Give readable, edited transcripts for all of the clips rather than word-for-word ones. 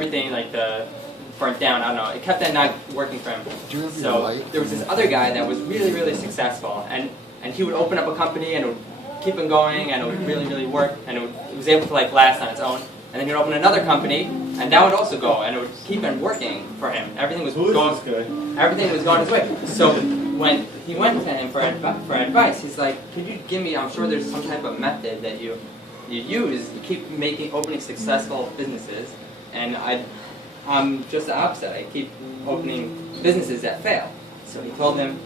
everything burnt down. I don't know. It kept on not working for him. So there was this other guy that was really, really successful, and he would open up a company and it would keep on going, and it would really, really work, and it was able to last on its own. And then he'd open another company, and that would also go, and it would keep on working for him. Everything was going his way. So when he went to him for advice, he's like, "Could you give me? I'm sure there's some type of method that you use to keep opening successful businesses, and I'm just the opposite. I keep opening businesses that fail." So he told him.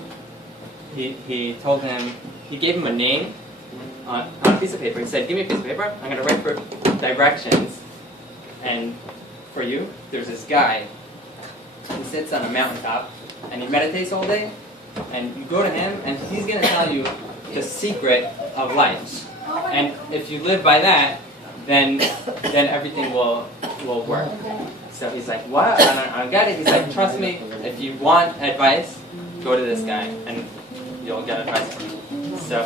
He gave him a name on a piece of paper. He said, "Give me a piece of paper. I'm going to write for directions. And for you, there's this guy. He sits on a mountaintop and he meditates all day. And you go to him, and he's going to tell you the secret of life. And if you live by that, then everything will work." So he's like, "What? I don't get it." He's like, "Trust me. If you want advice, go to this guy, and you'll get advice from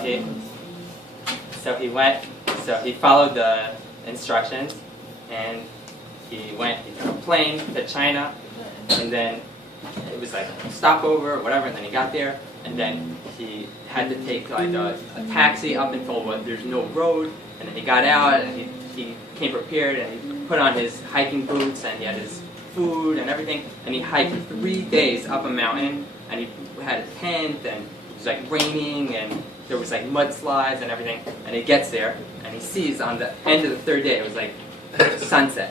him." So he went. So he followed the instructions, and he took a plane to China, and then it was like a stopover or whatever, and then he got there, and then he had to take a taxi up until there's no road, and then he got out, and he came prepared, and he put on his hiking boots, and he had his food and everything, and he hiked 3 days up a mountain, and he had a tent, and it was raining, and there was mudslides and everything, and he gets there, and he sees on the end of the third day, it was sunset,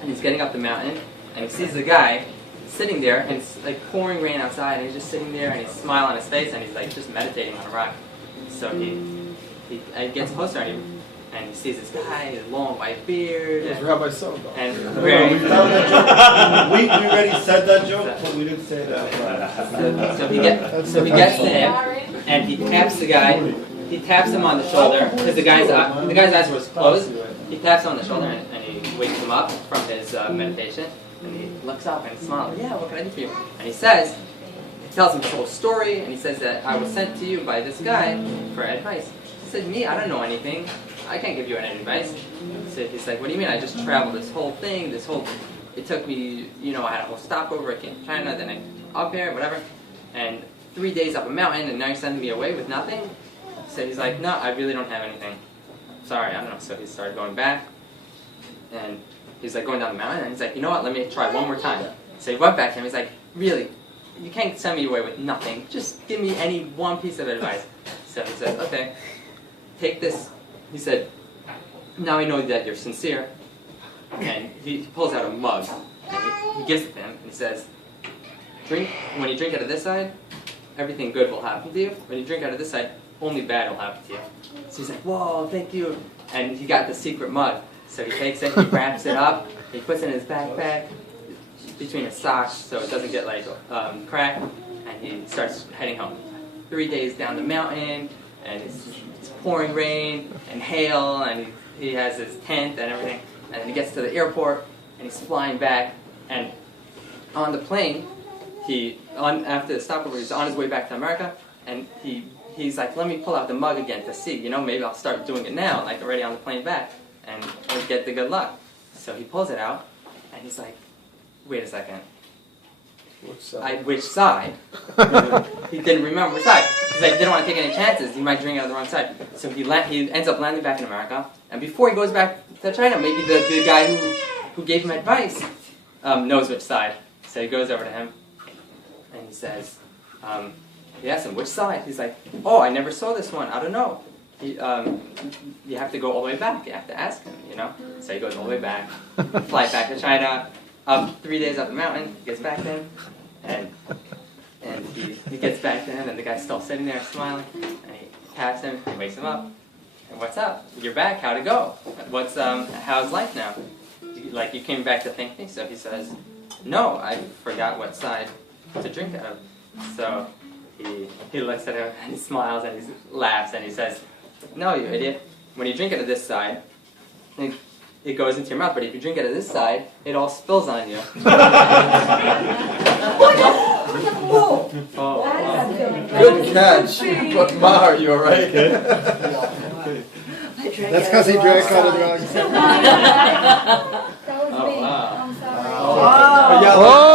and he's getting up the mountain, and he sees the guy sitting there, and it's pouring rain outside, and he's just sitting there, and he's smiling on his face, and he's just meditating on a rock. So he gets closer, and he sees this guy, his long white beard, and Rabbi Soda. And we already said that joke, but we didn't say that. So he gets to him, and he taps the guy. He taps him on the shoulder because the guy's eyes were closed. He taps him on the shoulder, and he wakes him up from his meditation. And he looks up and he smiles. "Yeah, what can I do for you?" And he tells him his whole story, and he says that I was sent to you by this guy for advice. He said, "Me, I don't know anything. I can't give you any advice." So he's like, "What do you mean? I just traveled this whole thing, it took me, I had a whole stopover, I came to China, then I up here, whatever, and 3 days up a mountain, and now you're sending me away with nothing?" So he's like, "No, I really don't have anything. Sorry, I don't know." So he started going back, and he's going down the mountain, and he's like, "You know what, let me try one more time." So he went back to him, he's like, "Really, you can't send me away with nothing. Just give me one piece of advice." So he said, "Okay, take this." He said, "Now I know that you're sincere." And he pulls out a mug, and he gives it to him, and he says, when you drink out of this side, everything good will happen to you. When you drink out of this side, only bad will happen to you." So he's like, "Whoa, thank you." And he got the secret mug. So he takes it, he wraps it up, he puts it in his backpack, between his socks so it doesn't get cracked, and he starts heading home. 3 days down the mountain, and it's pouring rain and hail, and he has his tent and everything, and then he gets to the airport, and he's flying back, and on the plane, after the stopover, he's on his way back to America, and he's like, "Let me pull out the mug again to see, maybe I'll start doing it now, already on the plane back, and get the good luck." So he pulls it out, and he's like, "Wait a second. Which side?" He didn't remember which side. He's like, didn't want to take any chances. He might drink out of the wrong side. So he ends up landing back in America. And before he goes back to China, maybe the guy who gave him advice knows which side. So he goes over to him, and he says, he asks him, "Which side?" He's like, "Oh, I never saw this one. I don't know." You have to go all the way back. You have to ask him, So he goes all the way back, flies back to China, 3 days up the mountain, he gets back to him, and he gets back to him, and the guy's still sitting there smiling, and he taps him, he wakes him up, and "What's up? You're back, how'd it go? How's life now? You came back to thank me?" So he says, "No, I forgot what side to drink out of." So he looks at him, and he smiles, and he laughs, and he says, "No, you idiot. When you drink out of this side, it goes into your mouth, but if you drink out of this side, it all spills on you." Oh, wow. Good catch. But Mar, you alright? That's because he drank out of the wrong side. That was me. Wow. Yeah. Oh!